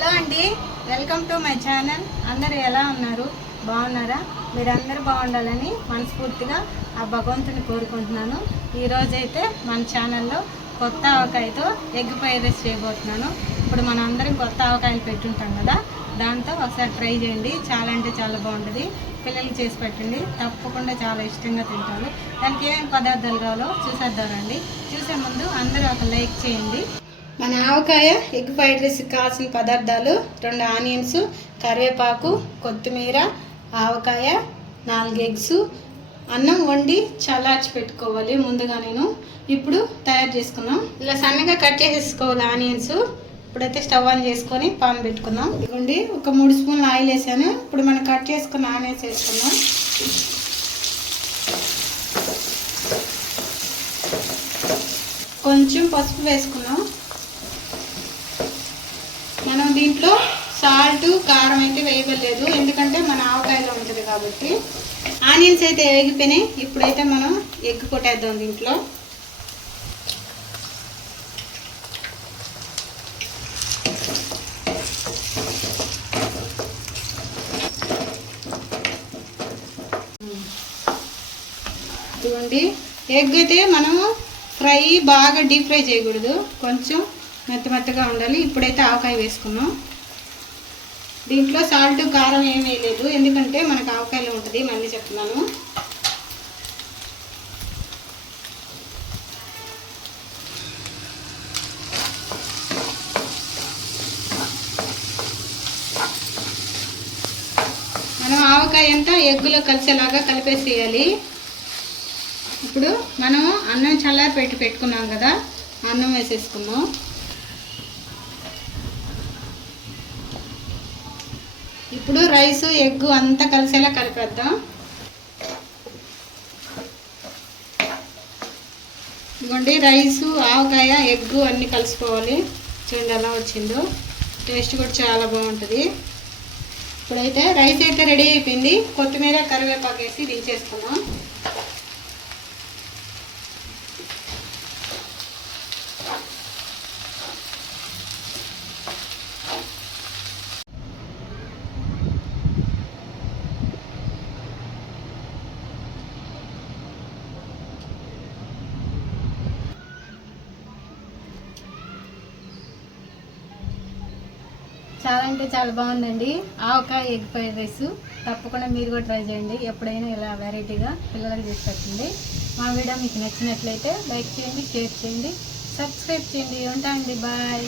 Hello అండి, welcome to my channel. అందరూ ఎలా ఉన్నారు? బాగున్నారా? మీరందరూ బాగుండాలని మనస్ఫూర్తిగా ఆ భగవంతుని కోరుకుంటున్నాను. ఈరోజైతే మన ఛానల్లో కొత్త ఆవకాయతో ఎగ్ ఫ్రైడ్ రైస్ చేయబోతున్నాను. ఇప్పుడు మనం అందరం కొత్త ఆవకాయలు పెట్టుంటాం కదా, దాంతో ఒకసారి ట్రై చేయండి. చాలా అంటే చాలా బాగుంటుంది. పిల్లలకి చేసి పెట్టండి, తప్పకుండా చాలా ఇష్టంగా తింటారు. దానికి ఏమేమి పదార్థాలు కావాలో చూసేద్దారండి. చూసే ముందు అందరూ ఒక లైక్ చేయండి. మన ఆవకాయ ఎగ్ ఫ్రైడ్ రైస్కి కావాల్సిన పదార్థాలు: 2 ఆనియన్స్, కరివేపాకు, కొత్తిమీర, ఆవకాయ, 4 ఎగ్స్. అన్నం వండి చల్లార్చి పెట్టుకోవాలి ముందుగా. ఇప్పుడు తయారు చేసుకుందాం. ఇలా సన్నగా కట్ చేసేసుకోవాలి ఆనియన్స్. ఇప్పుడైతే స్టవ్ ఆన్ చేసుకొని పాన్ పెట్టుకుందాం. ఇదిగోండి, ఒక 3 స్పూన్లు ఆయిల్ వేసాను. ఇప్పుడు మనం కట్ చేసుకున్న ఆనియన్స్ వేసుకుందాం. కొంచెం పసుపు వేసుకుందాం. మనం దీంట్లో సాల్ట్, కారం అయితే వేయలేదు, ఎందుకంటే మన ఆవకాయలో ఉంటుంది కాబట్టి. ఆనియన్స్ అయితే వేగిపోయినాయి. ఇప్పుడైతే మనం ఎగ్ కొట్టేద్దాం దీంట్లో. ఇదిగోండి, ఎగ్ అయితే మనము బాగా డీప్ ఫ్రై చేయకూడదు, కొంచెం మెత్తగా ఉండాలి. ఇప్పుడైతే ఆవకాయ వేసుకున్నాం. దీంట్లో సాల్ట్, కారం ఏం వేయలేదు, ఎందుకంటే మనకు ఆవకాయలో ఉంటుంది. మళ్ళీ చెప్తున్నాను. మనం ఆవకాయ అంతా ఎగ్గులో కలిసేలాగా కలిపేసేయాలి. ఇప్పుడు మనం అన్నం చల్లారి పెట్టుకున్నాం కదా, అన్నం వేసేసుకున్నాం. ఇప్పుడు రైస్, ఎగ్ అంతా కలిసేలా కలిపేద్దాం. ఇదిగోండి, రైసు, ఆవకాయ, ఎగ్ అన్నీ కలిసిపోవాలి. చూడండి ఎలా వచ్చిందో. టేస్ట్ కూడా చాలా బాగుంటుంది. ఇప్పుడైతే రైస్ అయితే రెడీ అయిపోయింది. కొత్తిమీర, కరివేపాకు వేసి దించేసుకుందాం. చాలా అంటే చాలా బాగుందండి ఆవకాయ ఎగ్ ఫ్రైడ్ రైస్. తప్పకుండా మీరు కూడా ట్రై చేయండి. ఎప్పుడైనా ఇలా వెరైటీగా పిల్లలకి చేసి పెట్టండి. మా వీడియో మీకు నచ్చినట్లయితే లైక్ చేయండి, షేర్ చేయండి, సబ్స్క్రైబ్ చేయండి. ఉంటా అండి, బాయ్.